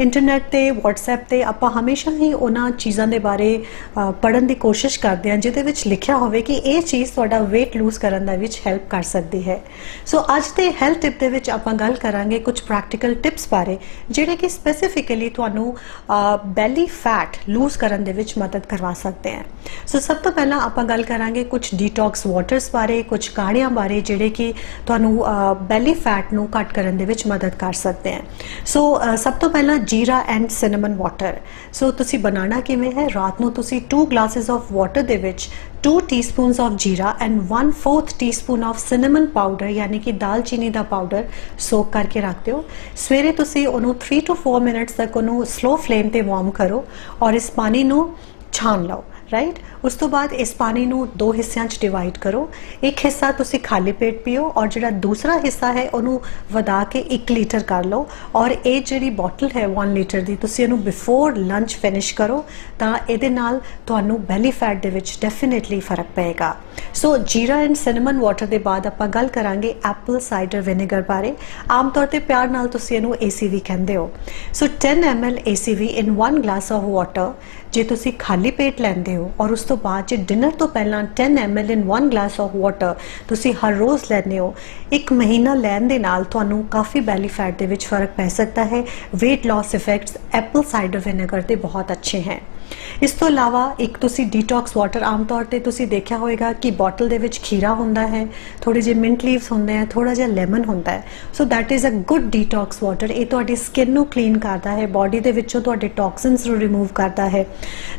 Internet ਤੇ, WhatsApp ਤੇ, ਆਪਾਂ ਹਮੇਸ਼ਾ ਹੀ ਉਹਨਾਂ ਚੀਜ਼ਾਂ ਦੇ ਬਾਰੇ ਪੜਨ ਦੀ ਕੋਸ਼ਿਸ਼ ਕਰਦੇ ਹਾਂ, ਜਿਹਦੇ ਵਿੱਚ ਲਿਖਿਆ ਹੋਵੇ ਕਿ ਇਹ ਚੀਜ਼ ਤੁਹਾਡਾ weight lose ਕਰਨ ਦਾ ਵਿੱਚ ਹੈਲਪ ਕਰ ਸਕਦੀ ਹੈ। ਸੋ ਅੱਜ ਦੇ ਹੈਲਥ ਟਿਪ ਦੇ ਵਿੱਚ ਆਪਾਂ ਗੱਲ ਕਰਾਂਗੇ ਕੁਝ ਪ੍ਰੈਕਟੀਕਲ ਟਿਪਸ ਬਾਰੇ, ਜਿਹੜੇ ਕਿ ਸਪੈਸੀਫਿਕਲੀ ਤੁਹਾਨੂੰ ਬੈਲੀ ਫੈਟ ਲੂਜ਼ ਕਰਨ ਦੇ ਵਿੱਚ ਮਦਦ ਕਰਵਾ ਸਕਦੇ ਹਨ ਸੋ ਸਭ ਤੋਂ ਪਹਿਲਾਂ ਆਪਾਂ ਗੱਲ ਕਰਾਂਗੇ ਕੁਝ ਡੀਟੌਕਸ ਵਾਟਰਸ ਬਾਰੇ, ਕੁਝ ਕਾੜਿਆਂ ਬਾਰੇ, ਜਿਹੜੇ ਕਿ ਤੁਹਾਨੂੰ ਬੈਲੀ ਫੈਟ ਨੂੰ ਘੱਟ ਕਰਨ ਦੇ ਵਿੱਚ ਮਦਦ ਕਰ ਸਕਦੇ ਹਨ ਸੋ ਸਭ ਤੋਂ ਪਹਿਲਾਂ ਜੀਰਾ ਐਂਡ ਸਿਨੇਮਨ ਵਾਟਰ। ਸੋ ਤੁਸੀਂ ਬਣਾਉਣਾ ਕਿਵੇਂ ਹੈ? ਰਾਤ ਨੂੰ ਤੁਸੀਂ 2 ਗਲਾਸਸ ਆਫ ਵਾਟਰ ਦੇ ਵਿੱਚ 2 teaspoons of jeera and 1/4 teaspoon of cinnamon powder ਯਾਨੀ ਕਿ ਦਾਲਚੀਨੀ ਦਾ ਪਾਊਡਰ ਸੋਕ ਕਰਕੇ ਰੱਖ ਦਿਓ ਸਵੇਰੇ ਤੁਸੀਂ ਉਹਨੂੰ 3 ਤੋਂ 4 ਮਿੰਟਸ ਤੱਕ ਉਹਨੂੰ ਸਲੋ ਫਲੇਮ ਤੇ ਵਾਰਮ ਕਰੋ ਔਰ ਇਸ ਪਾਣੀ ਨੂੰ ਛਾਣ ਲਓ। ਰਾਈਟ ਉਸ ਤੋਂ ਬਾਅਦ ਇਸ ਪਾਣੀ ਨੂੰ ਦੋ ਹਿੱਸਿਆਂ 'ਚ ਡਿਵਾਈਡ ਕਰੋ। ਇੱਕ ਹਿੱਸਾ ਤੁਸੀਂ ਖਾਲੀ ਪੇਟ ਪੀਓ ਔਰ ਜਿਹੜਾ ਦੂਸਰਾ ਹਿੱਸਾ ਹੈ, ਉਹਨੂੰ ਵਧਾ ਕੇ 1 ਲੀਟਰ ਕਰ ਲਓ। ਔਰ ਇਹ ਜਿਹੜੀ ਬੋਟਲ ਹੈ 1 ਲੀਟਰ ਦੀ, ਤੁਸੀਂ ਇਹਨੂੰ ਬਿਫੋਰ ਲੰਚ ਫਿਨਿਸ਼ ਕਰੋ ਤਾਂ ਇਹਦੇ ਨਾਲ ਤੁਹਾਨੂੰ ਬੈਲੀ ਫੈਟ ਦੇ ਵਿੱਚ ਡੈਫੀਨਿਟਲੀ ਫ਼ਰਕ ਪਏਗਾ। ਸੋ ਜੀਰਾ ਐਂਡ ਸਿਨਮਨ ਵਾਟਰ ਦੇ ਬਾਅਦ ਆਪਾਂ ਗੱਲ ਕਰਾਂਗੇ ਐਪਲ ਸਾਈਡਰ ਵਿਨੇਗਰ ਬਾਰੇ। ਆਮ ਤੌਰ ਤੇ ਪਿਆਰ ਨਾਲ ਤੁਸੀਂ ਇਹਨੂੰ ACV ਕਹਿੰਦੇ ਹੋ। So 10 ml ACV in 1 glass of water ਜੇ ਤੁਸੀਂ ਖਾਲੀ ਪੇਟ ਲੈਂਦੇ ਹੋ ਔਰ ਉਸ ਤੋਂ ਬਾਅਦ ਜੇ ਡਿਨਰ ਤੋਂ ਪਹਿਲਾਂ 10 ml in 1 glass of water ਤੁਸੀਂ ਹਰ ਰੋਜ਼ ਲੈਂਦੇ ਹੋ, ਇੱਕ ਮਹੀਨਾ ਲੈਣ ਦੇ ਨਾਲ ਤੁਹਾਨੂੰ ਕਾਫੀ ਬੈਲੀ ਫੈਟ ਦੇ ਵਿੱਚ ਫ਼ਰਕ ਪੈ ਸਕਦਾ ਹੈ। Weight loss effects apple cider vinegar ਦੇ ਬਹੁਤ ਅੱਛੇ ਹਨ ਇਸ ਤੋਂ ਇਲਾਵਾ ਇੱਕ ਤੁਸੀਂ ਡੀਟੌਕਸ ਵਾਟਰ ਆਮ ਤੌਰ ਤੇ ਤੁਸੀਂ ਦੇਖਿਆ ਹੋਵੇਗਾ ਕਿ ਬੋਟਲ ਦੇ ਵਿੱਚ ਖੀਰਾ ਹੁੰਦਾ ਹੈ ਥੋੜੇ ਜਿਹੇ ਮਿੰਟ ਲੀਵਸ ਹੁੰਦੇ ਆ ਥੋੜਾ ਜਿਹਾ ਲੈਮਨ ਹੁੰਦਾ ਹੈ। So that is a good detox water ਇਹ ਤੁਹਾਡੀ ਸਕਿਨ ਨੂੰ ਕਲੀਨ ਕਰਦਾ ਹੈ ਬਾਡੀ ਦੇ ਵਿੱਚੋਂ ਤੁਹਾਡੇ ਟੌਕਸਿਨਸ ਨੂੰ ਰਿਮੂਵ ਕਰਦਾ ਹੈ।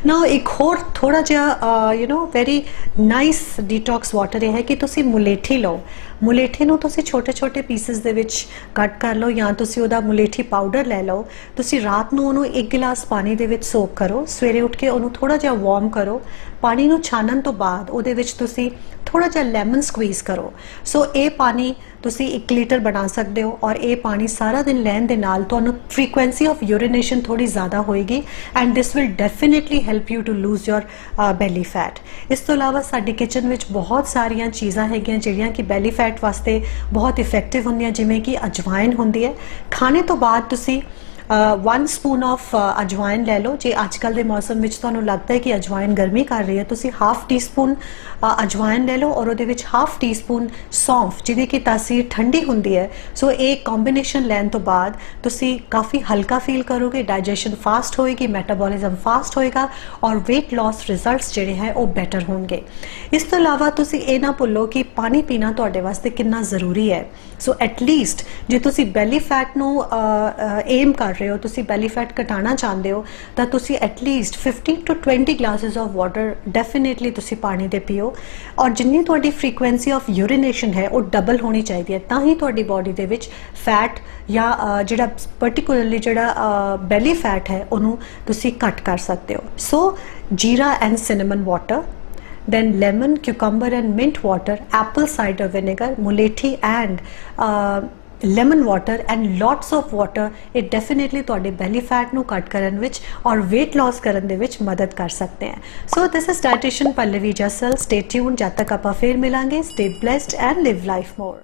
ਨਾ ਇੱਕ ਹੋਰ ਥੋੜਾ ਜਿਹਾ you know very nice detox water ਇਹ ਹੈ ਕਿ ਤੁਸੀਂ ਮੁਲੇਠੀ ਲਓ। ਮੁਲੇਠੀ ਨੂੰ ਤੁਸੀਂ ਛੋਟੇ-ਛੋਟੇ ਪੀਸਸ ਦੇ ਵਿੱਚ ਕੱਟ ਕਰ ਲਓ ਜਾਂ ਤੁਸੀਂ ਉਹਦਾ ਮੁਲੇਠੀ ਪਾਊਡਰ ਲੈ ਲਓ। ਤੁਸੀਂ ਰਾਤ ਨੂੰ ਉਹਨੂੰ 1 ਗਲਾਸ ਪਾਣੀ ਦੇ ਵਿੱਚ ਸੋਕ ਕਰੋ। ਸਵੇਰੇ ਉੱਠ ਕੇ ਉਹਨੂੰ ਥੋੜਾ ਜਿਹਾ ਵਾਰਮ ਕਰੋ। ਪਾਣੀ ਨੂੰ ਛਾਣਨ ਤੋਂ ਬਾਅਦ ਉਹਦੇ ਵਿੱਚ ਤੁਸੀਂ ਥੋੜਾ ਜਿਹਾ ਲੈਮਨ ਸਕਵੀਜ਼ ਕਰੋ। ਸੋ ਇਹ ਪਾਣੀ ਤੁਸੀਂ 1 ਲੀਟਰ ਬਣਾ ਸਕਦੇ ਹੋ ਔਰ ਇਹ ਪਾਣੀ ਸਾਰਾ ਦਿਨ ਲੈਣ ਦੇ ਨਾਲ ਤੁਹਾਨੂੰ ਫ੍ਰੀਕੁਐਂਸੀ ਆਫ ਯੂਰੀਨੇਸ਼ਨ ਥੋੜੀ ਜ਼ਿਆਦਾ ਹੋਏਗੀ and this will definitely help you to lose your belly fat ਇਸ ਤੋਂ ਇਲਾਵਾ ਸਾਡੇ ਕਿਚਨ ਵਿੱਚ ਬਹੁਤ ਸਾਰੀਆਂ ਚੀਜ਼ਾਂ ਹੈਗੀਆਂ ਜਿਹੜੀਆਂ ਕਿ ਬੈਲੀ ਫੈਟ ਵਾਸਤੇ ਬਹੁਤ ਇਫੈਕਟਿਵ ਹੁੰਦੀਆਂ, ਜਿਵੇਂ ਕਿ ਅਜਵਾਇਨ ਹੁੰਦੀ ਹੈ। ਖਾਣੇ ਤੋਂ ਬਾਅਦ ਤੁਸੀਂ 1 ਸਪੂਨ ਆਫ ਅਜਵਾਇਨ ਲੈ ਲਓ। ਜੇ ਅੱਜ ਕੱਲ ਦੇ ਮੌਸਮ ਵਿੱਚ ਤੁਹਾਨੂੰ ਲੱਗਦਾ ਹੈ ਕਿ ਅਜਵਾਇਨ ਗਰਮੀ ਕਰ ਰਹੀ ਹੈ, ਤੁਸੀਂ ਹਾਫ ਟੀ ਸਪੂਨ ਅਜਵਾਇਨ ਲੈ ਲਓ ਔਰ ਉਹਦੇ ਵਿੱਚ ਹਾਫ ਟੀ ਸਪੂਨ ਸੌਂਫ, ਜਿਹਦੀ ਕਿ ਤਾਸੀਰ ਠੰਡੀ ਹੁੰਦੀ ਹੈ। ਸੋ ਇਹ ਕੰਬੀਨੇਸ਼ਨ ਲੈਣ ਤੋਂ ਬਾਅਦ ਤੁਸੀਂ ਕਾਫੀ ਹਲਕਾ ਫੀਲ ਕਰੋਗੇ ਡਾਈਜੈਸ਼ਨ ਫਾਸਟ ਹੋਏਗੀ ਮੈਟਾਬੋਲਿਜ਼ਮ ਫਾਸਟ ਹੋਏਗਾ ਔਰ weight loss ਰਿਜ਼ਲਟਸ ਜਿਹੜੇ ਹੈ ਉਹ ਬੈਟਰ ਹੋਣਗੇ। ਇਸ ਤੋਂ ਇਲਾਵਾ ਤੁਸੀਂ ਇਹ ਨਾ ਭੁੱਲੋ ਕਿ ਪਾਣੀ ਪੀਣਾ ਤੁਹਾਡੇ ਵਾਸਤੇ ਕਿੰਨਾ ਜ਼ਰੂਰੀ ਹੈ। ਸੋ ਐਟ ਲੀਸਟ ਜੇ ਤੁਸੀਂ ਬੈਲੀ ਫੈਟ ਨੂੰ ਏਮ ਕਰ ਰਹੇ ਹੋ ਤੁਸੀਂ ਬੈਲੀ ਫੈਟ ਘਟਾਉਣਾ ਚਾਹੁੰਦੇ ਹੋ ਤਾਂ ਤੁਸੀਂ ਐਟ ਲੀਸਟ 15 ਤੋਂ 20 ਗਲਾਸਸ ਆਫ ਵਾਟਰ ਡੈਫੀਨਿਟਲੀ ਤੁਸੀਂ ਪਾਣੀ ਦੇ ਪੀਓ। ਔਰ ਜਿੰਨੀ ਤੁਹਾਡੀ ਫ੍ਰੀਕੁਐਂਸੀ ਆਫ ਯੂਰੀਨੇਸ਼ਨ ਹੈ ਉਹ ਡਬਲ ਹੋਣੀ ਚਾਹੀਦੀ ਹੈ। ਤਾਂ ਹੀ ਤੁਹਾਡੀ ਬਾਡੀ ਦੇ ਵਿੱਚ ਫੈਟ ਜਾਂ ਜਿਹੜਾ ਪਾਰਟਿਕੂਲਰਲੀ ਜਿਹੜਾ ਬੈਲੀ ਫੈਟ ਹੈ ਉਹਨੂੰ ਤੁਸੀਂ ਘੱਟ ਕਰ ਸਕਦੇ ਹੋ। So jeera and cinnamon water then lemon, cucumber and mint water, apple cider vinegar, mulethi and uh, lemon water and lots of water ਇਹ ਡੈਫੀਨਿਟਲੀ ਤੁਹਾਡੇ ਬੈਲੀ ਫੈਟ ਨੂੰ ਘੱਟ ਕਰਨ ਵਿੱਚ ਔਰ weight loss ਕਰਨ ਦੇ ਵਿੱਚ ਮਦਦ ਕਰ ਸਕਦੇ ਹੈ। So this is dietician Pallavi Jasal stay tune ਜਦ ਤੱਕ ਆਪਾਂ ਫੇਰ ਮਿਲਾਂਗੇ। Stay blessed and live life more